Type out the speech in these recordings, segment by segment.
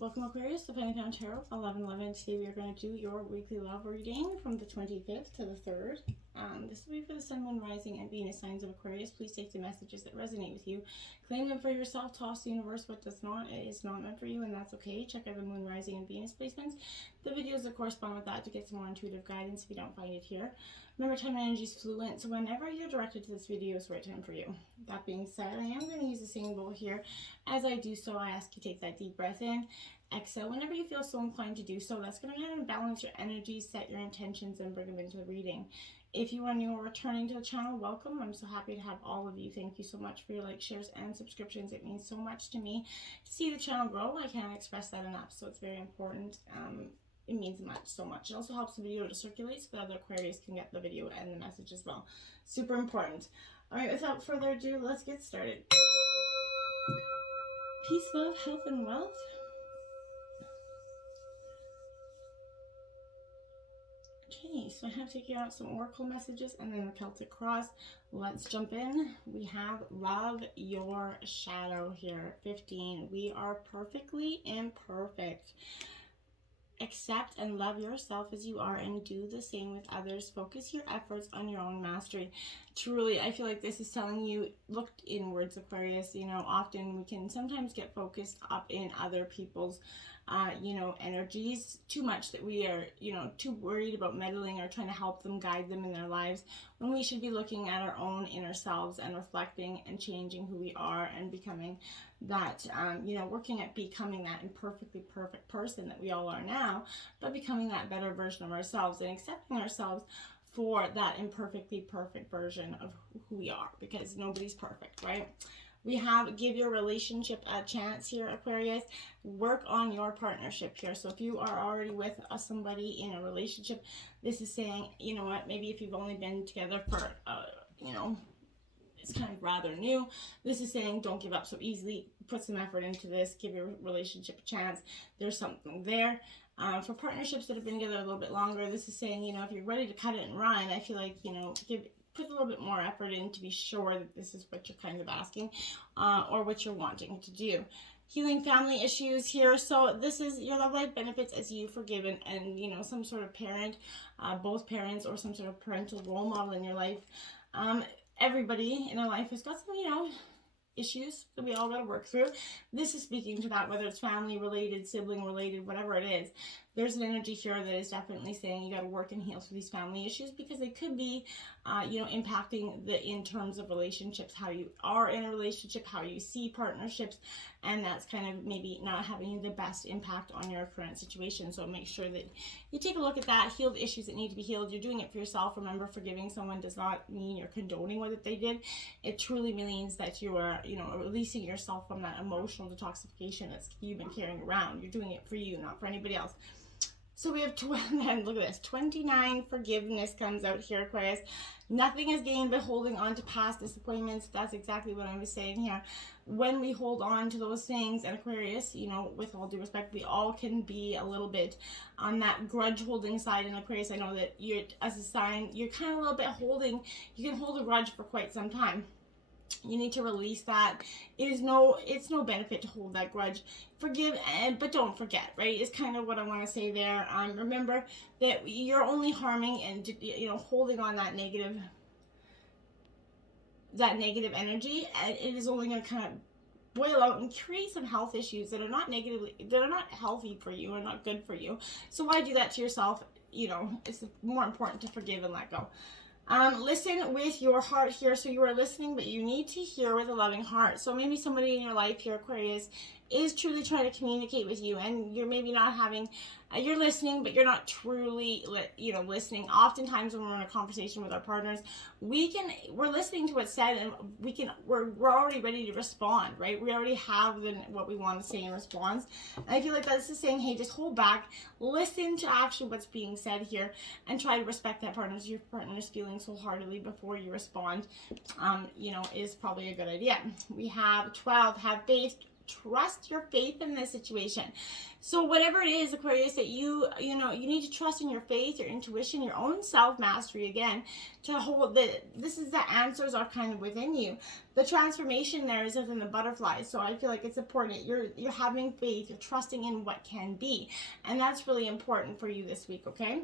Welcome Aquarius to Penny Pound Tarot 1111. Today we are going to do your weekly love reading from the 25th to the 3rd. This will be for the Sun, Moon, Rising, and Venus signs of Aquarius. Please take the messages that resonate with you. Claim them for yourself. Toss the universe what does not. It is not meant for you, and that's okay. Check out the Moon, Rising, and Venus placements. The videos that correspond with that to get some more intuitive guidance if you don't find it here. Remember, time and energy is fluent, so whenever you're directed to this video, it's the right time for you. That being said, I am going to use the singing bowl here. As I do so, I ask you to take that deep breath in. Exhale whenever you feel so inclined to do so. That's going to kind of balance your energy, set your intentions, and bring them into the reading. If you are new or returning to the channel, welcome. I'm so happy to have all of you. Thank you so much for your likes, shares, and subscriptions. It means so much to me to see the channel grow. I can't express that enough, so it's very important. It means so much. It also helps the video to circulate so that other Aquarius can get the video and the message as well. Super important. All right, without further ado, let's get started. Peace, love, health, and wealth. Okay, so I have taken out some oracle messages and then the Celtic cross. Let's jump in. We have love your shadow here. 15. We are perfectly imperfect. Accept and love yourself as you are and do the same with others. Focus your efforts on your own mastery. Truly, I feel like this is telling you, look inwards, Aquarius. You know, often we can sometimes get focused up in other people's energies too much, that we are, too worried about meddling or trying to help them, guide them in their lives, when we should be looking at our own inner selves and reflecting and changing who we are and becoming that, working at becoming that imperfectly perfect person that we all are now, but becoming that better version of ourselves and accepting ourselves for that imperfectly perfect version of who we are, because nobody's perfect, right? We have give your relationship a chance here, Aquarius. Work on your partnership here. So if you are already with somebody in a relationship, this is saying, you know what, maybe if you've only been together for, it's kind of rather new. This is saying don't give up so easily. Put some effort into this. Give your relationship a chance. There's something there. For partnerships that have been together a little bit longer, this is saying, if you're ready to cut it and run, I feel like, put a little bit more effort in to be sure that this is what you're kind of asking or what you're wanting to do. Healing family issues here. So this is your love life benefits as you forgive and some sort of parent, both parents, or some sort of parental role model in your life. Everybody in our life has got some, issues that we all got to work through. This is speaking to that, whether it's family related, sibling related, whatever it is. There's an energy here that is definitely saying you got to work and heal through these family issues, because they could be, impacting in terms of relationships, how you are in a relationship, how you see partnerships, and that's kind of maybe not having the best impact on your current situation. So make sure that you take a look at that, heal the issues that need to be healed. You're doing it for yourself. Remember, forgiving someone does not mean you're condoning what they did. It truly means that you are, releasing yourself from that emotional detoxification that you've been carrying around. You're doing it for you, not for anybody else. So we have, look at this, 29, forgiveness comes out here, Aquarius. Nothing is gained by holding on to past disappointments. That's exactly what I was saying here. When we hold on to those things, and Aquarius, with all due respect, we all can be a little bit on that grudge holding side. And Aquarius, I know that you're, as a sign, you're kind of a little bit holding, you can hold a grudge for quite some time. You need to release that. It's no benefit to hold that grudge. Forgive, but don't forget, right? Is kind of what I want to say there. Remember that you're only harming and holding on that negative energy, and it is only going to kind of boil out and create some health issues that are not healthy for you and not good for you. So why do that to yourself? It's more important to forgive and let go. Listen with your heart here. So you are listening, but you need to hear with a loving heart. So maybe somebody in your life here, Aquarius, is truly trying to communicate with you, and you're maybe not having, you're listening, but you're not truly, listening. Oftentimes when we're in a conversation with our partners, we're listening to what's said, and we're already ready to respond, right? We already have what we want to say in response. And I feel like this is saying, hey, just hold back, listen to actually what's being said here, and try to respect that your partner's feelings wholeheartedly before you respond, is probably a good idea. We have 12, have faith. trust your faith in this situation. So whatever it is, Aquarius, that you need to trust in your faith, your intuition, your own self-mastery again, to hold the answers are kind of within you. The transformation there is within the butterflies. So I feel like it's important. You're having faith, you're trusting in what can be. And that's really important for you this week, okay?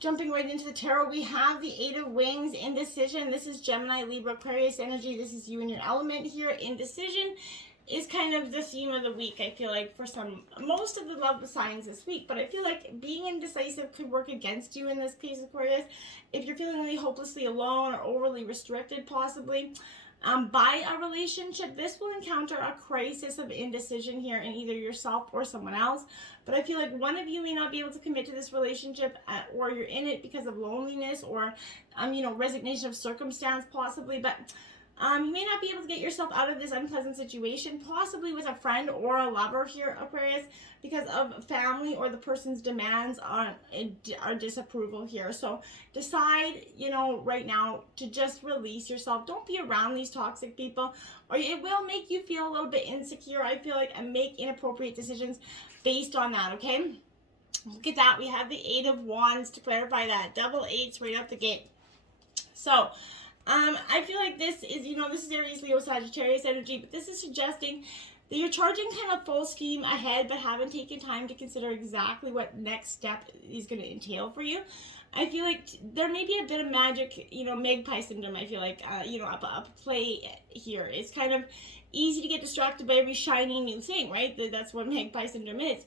Jumping right into the tarot, we have the Eight of Wings, indecision. This is Gemini, Libra, Aquarius energy. This is you and your element here. Indecision is kind of the theme of the week, I feel like, for most of the love signs this week. But I feel like being indecisive could work against you in this case, Aquarius. If you're feeling really hopelessly alone or overly restricted, possibly, by a relationship, this will encounter a crisis of indecision here in either yourself or someone else. But I feel like one of you may not be able to commit to this relationship, or you're in it because of loneliness or, resignation of circumstance, possibly. But you may not be able to get yourself out of this unpleasant situation, possibly with a friend or a lover here, Aquarius, because of family or the person's demands are disapproval here. So decide, right now to just release yourself. Don't be around these toxic people, or it will make you feel a little bit insecure, I feel like, and make inappropriate decisions based on that, okay? Look at that. We have the Eight of Wands to clarify that. Double eights right out the gate. So I feel like this is, this is Aries, Leo, Sagittarius energy, but this is suggesting that you're charging kind of full steam ahead, but haven't taken time to consider exactly what next step is going to entail for you. I feel like there may be a bit of magic, magpie syndrome, I feel like, up play here. It's kind of easy to get distracted by every shiny new thing, right? That's what magpie syndrome is,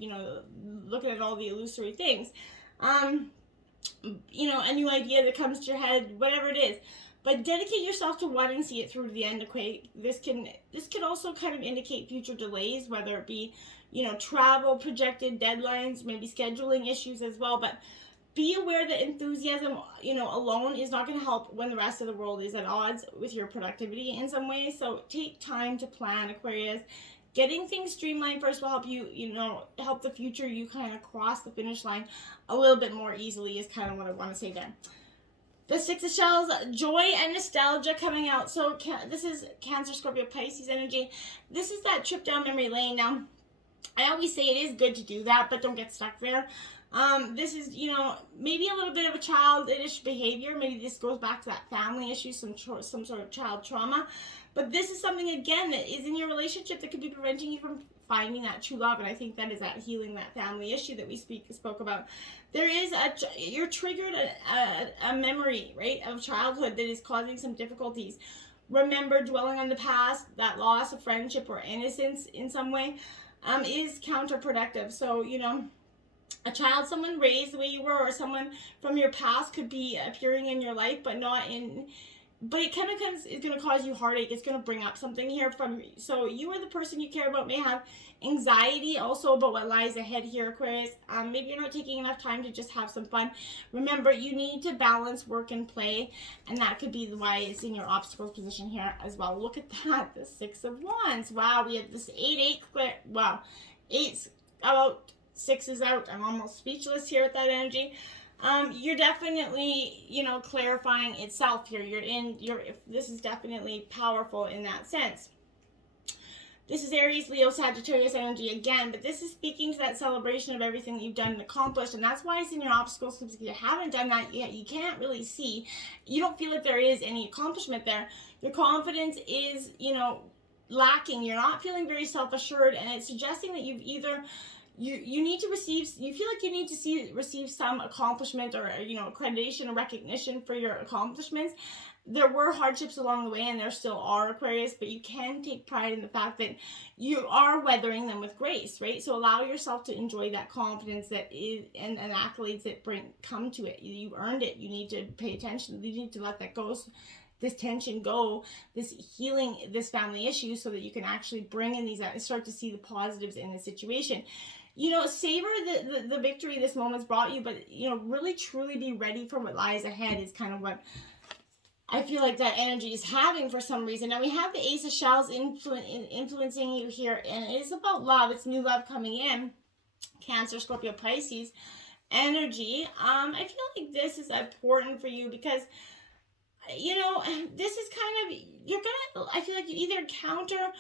looking at all the illusory things. A new idea that comes to your head, whatever it is. But dedicate yourself to one and see it through to the end. Okay, this could also kind of indicate future delays, whether it be, travel, projected deadlines, maybe scheduling issues as well. But be aware that enthusiasm, alone is not going to help when the rest of the world is at odds with your productivity in some ways. So take time to plan, Aquarius. Getting things streamlined first will help you, help the future you kind of cross the finish line a little bit more easily, is kind of what I want to say there. The Six of Shells, joy and nostalgia coming out. So this is Cancer, Scorpio, Pisces energy. This is that trip down memory lane. Now, I always say it is good to do that, but don't get stuck there. This is, maybe a little bit of a childish behavior. Maybe this goes back to that family issue, some sort of child trauma. But this is something, again, that is in your relationship that could be preventing you from finding that true love. And I think that is that healing that family issue that we spoke about. There is you're triggered a memory, right, of childhood that is causing some difficulties. Remember, dwelling on the past, that loss of friendship or innocence in some way, is counterproductive. So, a child, someone raised the way you were, or someone from your past could be appearing in your life, but it kind of is going to cause you heartache. It's going to bring up something here so you or the person you care about may have anxiety also about what lies ahead here, Aquarius. Maybe you're not taking enough time to just have some fun. Remember, you need to balance work and play, and that could be why it's in your obstacles position here as well. Look at that, the Six of Wands. Wow, we have this 8-8. Wow, 8's out, 6 is out. I'm almost speechless here at that energy. You're definitely, clarifying itself here. This is definitely powerful in that sense. This is Aries, Leo, Sagittarius energy again, but this is speaking to that celebration of everything that you've done and accomplished, and that's why it's in your obstacles, because if you haven't done that yet, you can't really see. You don't feel like there is any accomplishment there. Your confidence is, lacking. You're not feeling very self-assured, and it's suggesting that you've either you need to receive, you feel like you need to receive some accomplishment or, accreditation or recognition for your accomplishments. There were hardships along the way, and there still are, Aquarius, but you can take pride in the fact that you are weathering them with grace, right? So allow yourself to enjoy that confidence that is, and accolades that come to it. You earned it. You need to pay attention. You need to let that go, this tension go, this healing, this family issue, so that you can actually bring in these, start to see the positives in the situation. Savor the victory this moment's brought you, but, really truly be ready for what lies ahead is kind of what I feel like that energy is having for some reason. Now we have the Ace of Shells influencing you here, and it is about love. It's new love coming in. Cancer, Scorpio, Pisces energy. I feel like this is important for you because, this is kind of, I feel like you either encounter,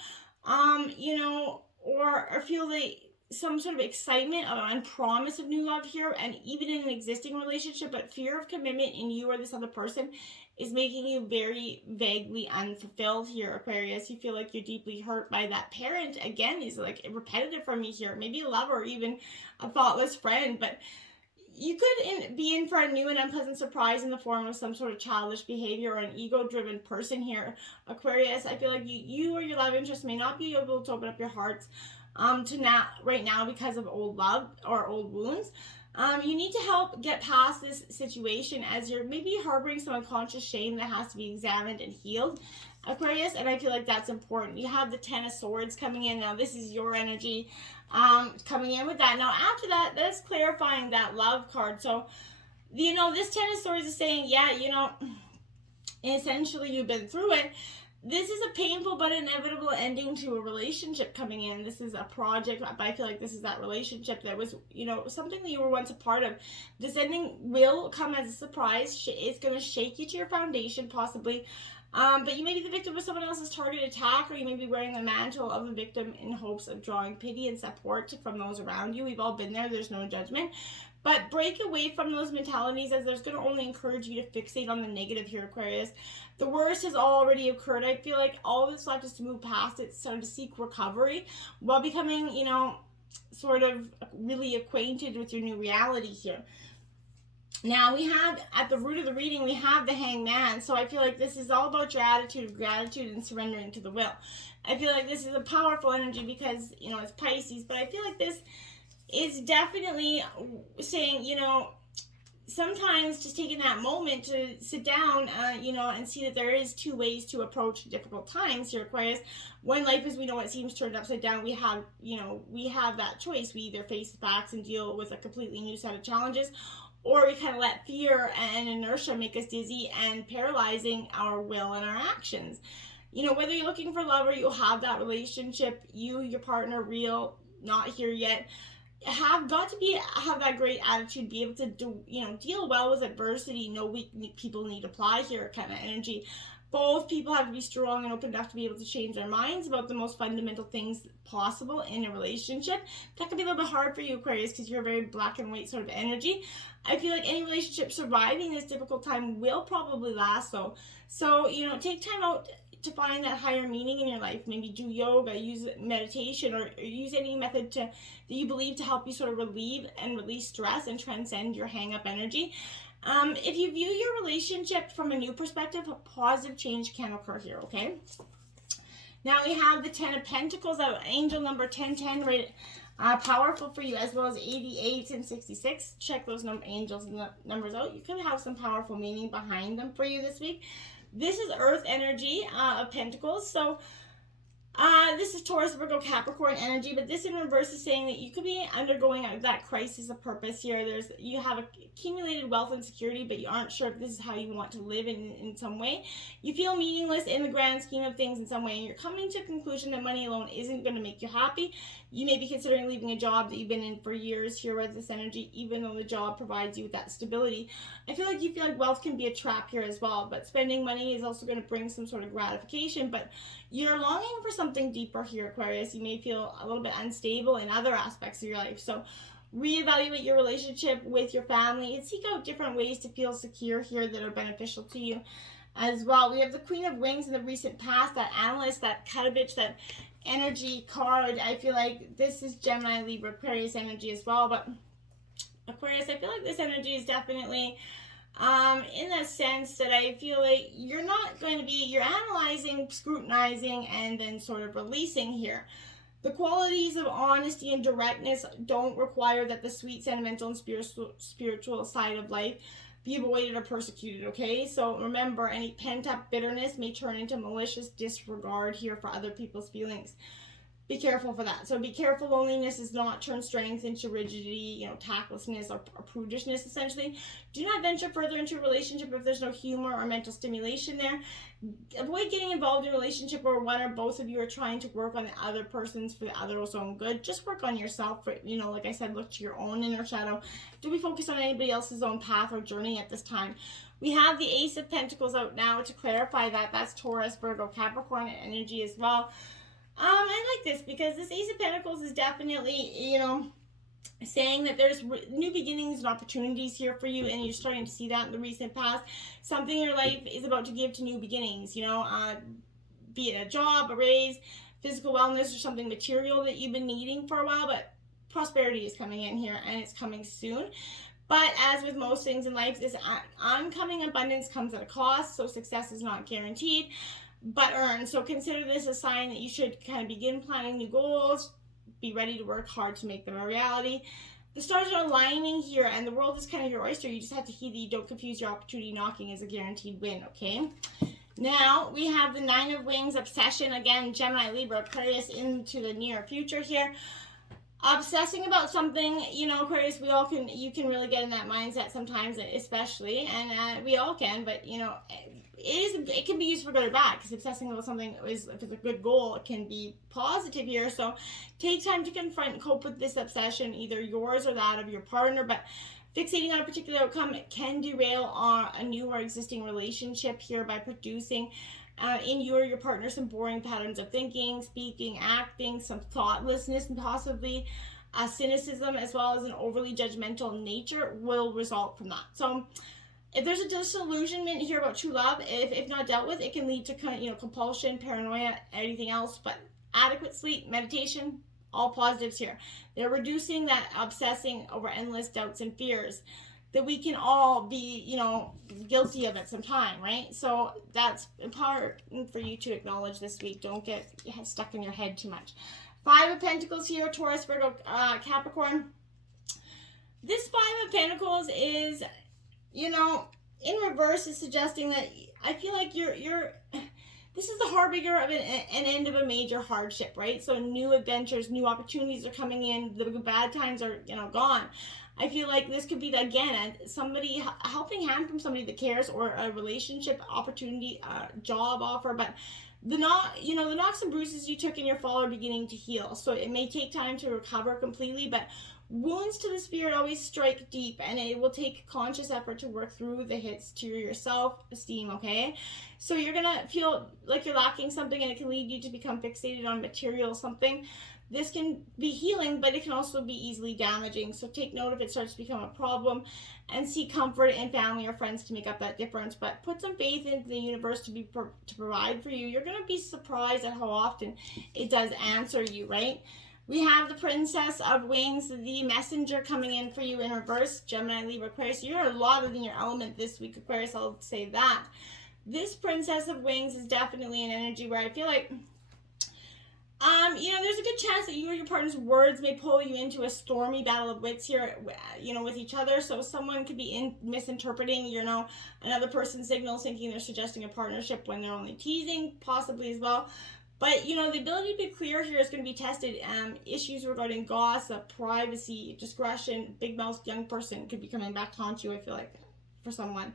or feel some sort of excitement and promise of new love here, and even in an existing relationship, but fear of commitment in you or this other person is making you very vaguely unfulfilled here, Aquarius. You feel like you're deeply hurt by that parent. Again, is like repetitive for me here. Maybe a lover or even a thoughtless friend, but you could be in for a new and unpleasant surprise in the form of some sort of childish behavior or an ego-driven person here, Aquarius. I feel like you or your love interest may not be able to open up your hearts right now because of old love or old wounds. You need to help get past this situation, as you're maybe harboring some unconscious shame that has to be examined and healed, Aquarius, and I feel like that's important. You have the Ten of Swords coming in. Now, this is your energy coming in with that. Now, after that, that's clarifying that love card. So, this Ten of Swords is saying, yeah, essentially you've been through it. This is a painful but inevitable ending to a relationship coming in. This is a project, but I feel like this is that relationship that was, something that you were once a part of. This ending will come as a surprise. It's going to shake you to your foundation, possibly. But you may be the victim of someone else's target attack, or you may be wearing the mantle of the victim in hopes of drawing pity and support from those around you. We've all been there. There's no judgment. But break away from those mentalities, as there's going to only encourage you to fixate on the negative here, Aquarius. The worst has already occurred. I feel like all that's left is to move past it, start to seek recovery while becoming, sort of really acquainted with your new reality here. Now, we have, at the root of the reading, we have the Hangman. So I feel like this is all about your attitude of gratitude and surrendering to the will. I feel like this is a powerful energy because, it's Pisces. But I feel like this is definitely saying, sometimes just taking that moment to sit down, and see that there is two ways to approach difficult times here, Aquarius. When life, as we know, it seems turned upside down, we have that choice. We either face the facts and deal with a completely new set of challenges, or we kind of let fear and inertia make us dizzy and paralyzing our will and our actions. Whether you're looking for love or you have that relationship, your partner, real, not here yet, have that great attitude, be able to deal well with adversity. No weak people need apply here kind of energy. Both people have to be strong and open enough to be able to change their minds about the most fundamental things possible in a relationship. That can be a little bit hard for you, Aquarius, because you're a very black and white sort of energy. I feel like any relationship surviving this difficult time will probably last, though. So, take time out to find that higher meaning in your life. Maybe do yoga, use meditation, or use any method that you believe to help you sort of relieve and release stress and transcend your hang-up energy. If you view your relationship from a new perspective, a positive change can occur here, okay? Now we have the Ten of Pentacles, angel number 1010, right? Powerful for you, as well as 88 and 66. Check those angels and the numbers out. You could have some powerful meaning behind them for you this week. This is Earth energy of Pentacles. So this is Taurus, Virgo, Capricorn energy, but this in reverse is saying that you could be undergoing that crisis of purpose here. You have accumulated wealth and security, but you aren't sure if this is how you want to live in some way. You feel meaningless in the grand scheme of things in some way, and you're coming to a conclusion that money alone isn't going to make you happy. You may be considering leaving a job that you've been in for years here with this energy, even though the job provides you with that stability. I feel like wealth can be a trap here as well, but spending money is also going to bring some sort of gratification, but you're longing for something deeper here, Aquarius. You may feel a little bit unstable in other aspects of your life. So reevaluate your relationship with your family and seek out different ways to feel secure here that are beneficial to you as well. We have the Queen of Wings in the recent past, that analyst, that cut-a-bitch, that energy card. I feel like this is Gemini, Libra, Aquarius energy as well. But Aquarius, I feel like this energy is definitely in the sense that I feel like you're analyzing, scrutinizing, and then sort of releasing here. The qualities of honesty and directness don't require that the sweet, sentimental, and spiritual side of life be avoided or persecuted, okay? So remember, any pent-up bitterness may turn into malicious disregard here for other people's feelings. Be careful for that. So be careful, loneliness does not turn strength into rigidity, tactlessness or prudishness, essentially. Do not venture further into a relationship if there's no humor or mental stimulation there. Avoid getting involved in a relationship where one or both of you are trying to work on the other person's for the other's own good. Just work on yourself. For, like I said, look to your own inner shadow. Don't be focused on anybody else's own path or journey at this time. We have the Ace of Pentacles out now to clarify that. That's Taurus, Virgo, Capricorn energy as well. I like this because this Ace of Pentacles is definitely, you know, saying that there's new beginnings and opportunities here for you, and you're starting to see that in the recent past. Something in your life is about to give to new beginnings, you know, be it a job, a raise, physical wellness, or something material that you've been needing for a while, but prosperity is coming in here, and it's coming soon. But as with most things in life, this oncoming abundance comes at a cost, so success is not guaranteed, but earned. So consider this a sign that you should kind of begin planning new goals, be ready to work hard to make them a reality. The stars are aligning here, and the world is kind of your oyster. You just have to heed that you don't confuse your opportunity knocking as a guaranteed win, okay? Now, we have the Nine of Wings, obsession. Again, Gemini, Libra, Aquarius into the near future here. Obsessing about something, you know, Aquarius, we all can, you can really get in that mindset sometimes, especially, and we all can, but, you know, it can be used for good or bad, because obsessing about something is, if it's a good goal, it can be positive here. So take time to confront and cope with this obsession, either yours or that of your partner. But fixating on a particular outcome, it can derail a new or existing relationship here by producing in you or your partner some boring patterns of thinking, speaking, acting, some thoughtlessness, and possibly cynicism, as well as an overly judgmental nature will result from that. So if there's a disillusionment here about true love, if not dealt with, it can lead to kind of, you know, compulsion, paranoia, anything else. But adequate sleep, meditation, all positives here. They're reducing that obsessing over endless doubts and fears that we can all be, you know, guilty of at some time, right? So that's important for you to acknowledge this week. Don't get stuck in your head too much. Five of Pentacles here, Taurus, Virgo, Capricorn. This Five of Pentacles is, you know, in reverse, is suggesting that I feel like you're this is the harbinger of an end of a major hardship, right? So new adventures, new opportunities are coming in. The bad times are, you know, gone. I feel like this could be, again, somebody, a helping hand from somebody that cares, or a relationship opportunity, job offer. But the knocks and bruises you took in your fall are beginning to heal. So it may take time to recover completely, but wounds to the spirit always strike deep, and it will take conscious effort to work through the hits to your self-esteem, okay? So you're going to feel like you're lacking something, and it can lead you to become fixated on material something. This can be healing, but it can also be easily damaging. So take note if it starts to become a problem, and seek comfort in family or friends to make up that difference. But put some faith into the universe to provide for you. You're going to be surprised at how often it does answer you, right? We have the Princess of Wings, the messenger, coming in for you in reverse, Gemini, Libra, Aquarius. You're a lot in your element this week, Aquarius, I'll say that. This Princess of Wings is definitely an energy where I feel like, you know, there's a good chance that you or your partner's words may pull you into a stormy battle of wits here, you know, with each other. So someone could be misinterpreting, you know, another person's signals, thinking they're suggesting a partnership when they're only teasing, possibly as well. But, you know, the ability to be clear here is going to be tested. Issues regarding gossip, privacy, discretion, big-mouthed young person could be coming back to haunt you, I feel like, for someone.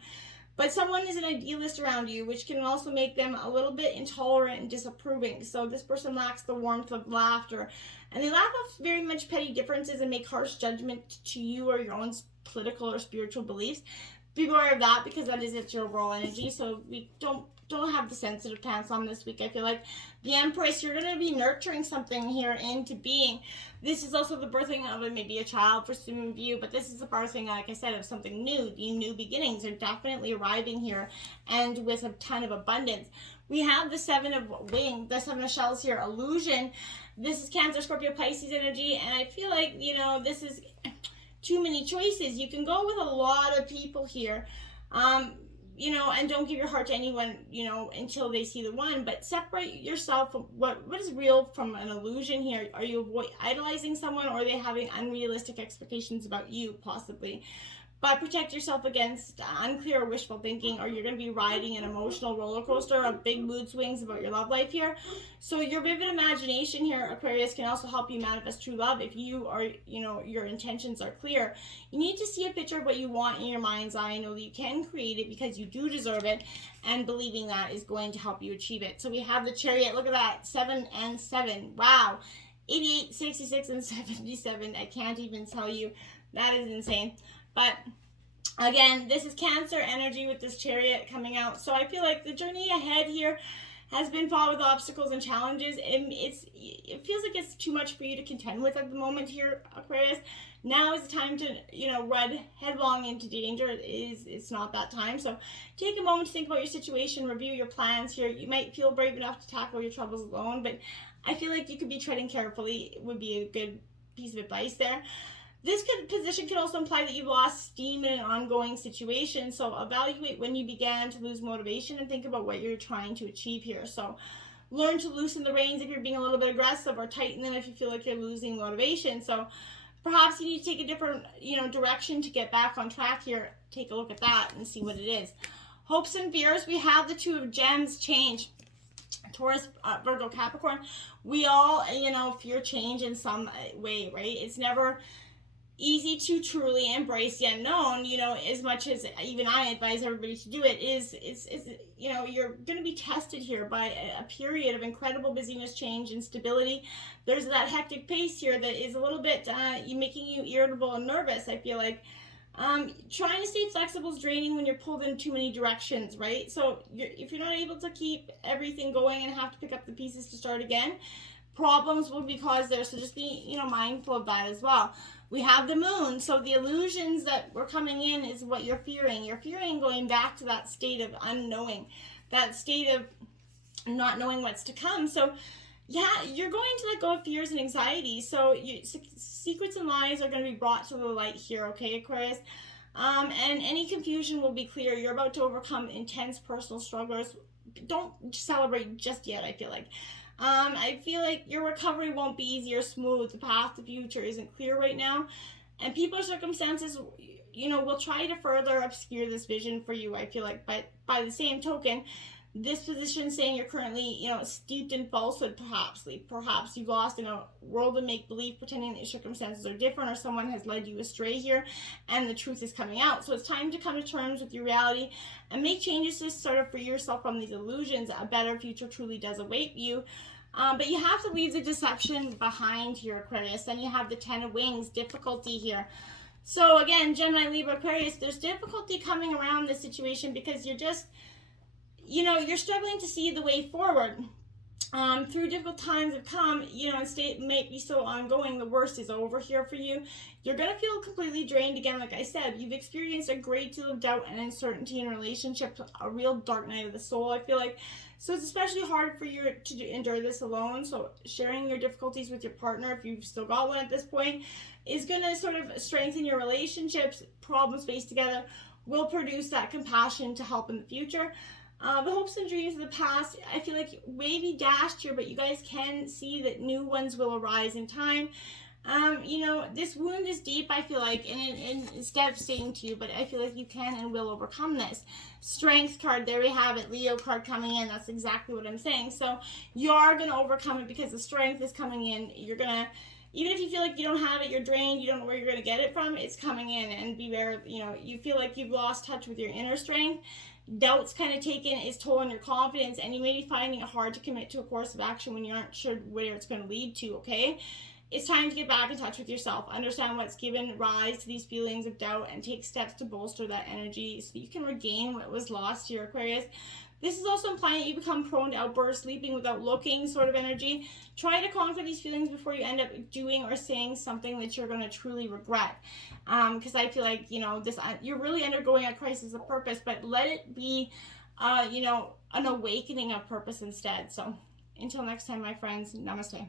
But someone is an idealist around you, which can also make them a little bit intolerant and disapproving. So this person lacks the warmth of laughter, and they laugh off very much petty differences and make harsh judgment to you or your own political or spiritual beliefs. Be aware of that, because that is your overall energy. So we don't have the sensitive pants on this week. I feel like the Empress, you're going to be nurturing something here into being. This is also the birthing of maybe a child for some of you, but this is the birthing, like I said, of something new. The new beginnings are definitely arriving here, and with a ton of abundance. We have the Seven of Wings, the Seven of Shells here, illusion. This is Cancer, Scorpio, Pisces energy, and I feel like, you know, this is too many choices. You can go with a lot of people here. You know, and don't give your heart to anyone, you know, until they see the one. But separate yourself from what is real from an illusion here. Are you idolizing someone, or are they having unrealistic expectations about you, possibly? But protect yourself against unclear or wishful thinking, or you're going to be riding an emotional roller coaster of big mood swings about your love life here. So your vivid imagination here, Aquarius, can also help you manifest true love if you are, you know, your intentions are clear. You need to see a picture of what you want in your mind's eye. Know that you can create it because you do deserve it, and believing that is going to help you achieve it. So we have the Chariot. Look at that, 7 and 7. Wow. 88, 66, and 77. I can't even tell you. That is insane. But again, this is Cancer energy with this Chariot coming out. So I feel like the journey ahead here has been fought with obstacles and challenges, and it feels like it's too much for you to contend with at the moment here, Aquarius. Now is the time to, run headlong into danger. It's not that time. So take a moment to think about your situation, review your plans here. You might feel brave enough to tackle your troubles alone, but I feel like you could be treading carefully. It would be a good piece of advice there. This position could also imply that you've lost steam in an ongoing situation. So evaluate when you began to lose motivation and think about what you're trying to achieve here. So learn to loosen the reins if you're being a little bit aggressive, or tighten them if you feel like you're losing motivation. So perhaps you need to take a different, direction to get back on track here. Take a look at that and see what it is. Hopes and fears, we have the Two of Gems, change. Taurus, Virgo, Capricorn. We all, fear change in some way, right? It's never easy to truly embrace the unknown, as much as even I advise everybody to do it. You're going to be tested here by a period of incredible busyness, change, and stability. There's that hectic pace here that is a little bit making you irritable and nervous, I feel like. Trying to stay flexible is draining when you're pulled in too many directions, right? So if you're not able to keep everything going and have to pick up the pieces to start again, problems will be caused there. So just be, mindful of that as well. We have the moon. So the illusions that were coming in is what you're fearing. You're fearing going back to that state of unknowing, that state of not knowing what's to come. So yeah, you're going to let go of fears and anxiety. So secrets and lies are going to be brought to the light here, okay, Aquarius? And any confusion will be clear. You're about to overcome intense personal struggles. Don't celebrate just yet, I feel like. I feel like your recovery won't be easy or smooth. The path to the future isn't clear right now. And people or circumstances, will try to further obscure this vision for you, I feel like. But by the same token, this position saying you're currently, steeped in falsehood, perhaps you've lost in a world of make-believe, pretending that your circumstances are different, or someone has led you astray here, and the truth is coming out. So it's time to come to terms with your reality and make changes to sort of free yourself from these illusions. A better future truly does await you. But you have to leave the deception behind here, Aquarius. Then you have the Ten of Wings, difficulty here. So again, Gemini, Libra, Aquarius, there's difficulty coming around this situation because you're just, you're struggling to see the way forward. Through difficult times have come, and state may be still ongoing. The worst is over here for you. You're going to feel completely drained again. Like I said, you've experienced a great deal of doubt and uncertainty in relationships, a real dark night of the soul, I feel like. So it's especially hard for you to endure this alone. So sharing your difficulties with your partner, if you've still got one at this point, is going to sort of strengthen your relationships. Problems faced together will produce that compassion to help in the future. The hopes and dreams of the past, I feel like maybe dashed here, but you guys can see that new ones will arise in time. This wound is deep, I feel like, and it's devastating to you, but I feel like you can and will overcome this. Strength card, there we have it, Leo card coming in. That's exactly what I'm saying. So you are going to overcome it because the strength is coming in. You're going to, even if you feel like you don't have it, you're drained, you don't know where you're going to get it from, it's coming in. And beware, you feel like you've lost touch with your inner strength. Doubt's kind of taken its toll on your confidence, and you may be finding it hard to commit to a course of action when you aren't sure where it's going to lead to, okay? It's time to get back in touch with yourself, understand what's given rise to these feelings of doubt, and take steps to bolster that energy so you can regain what was lost here, Aquarius. This is also implying that you become prone to outbursts, sleeping without looking sort of energy. Try to conquer these feelings before you end up doing or saying something that you're going to truly regret. Because I feel like, you're really undergoing a crisis of purpose, but let it be, an awakening of purpose instead. So until next time, my friends, namaste.